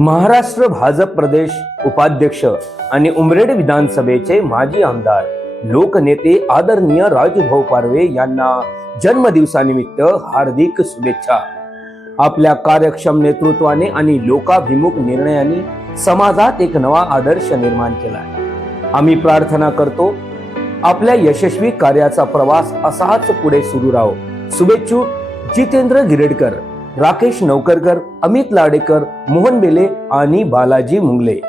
महाराष्ट्र भाजप प्रदेश उपाध्यक्ष आणि उमरेड विधानसभेचे माजी आमदार लोकनेते आदरणीय राजूभाऊ पारवे यांना जन्मदिवसानिमित्त हार्दिक शुभेच्छा. आपल्या कार्यक्षम नेतृत्वाने आणि लोकाभिमुख निर्णयांनी समाजात एक नवा आदर्श निर्माण केला. आम्ही प्रार्थना करतो आपल्या यशस्वी कार्याचा प्रवास असाच पुढे सुरू राहो. शुभेच्छू जितेंद्र गिरेडकर. राकेश नौकरकर अमित लाडेकर मोहन बेले आणि बालाजी मुंगले.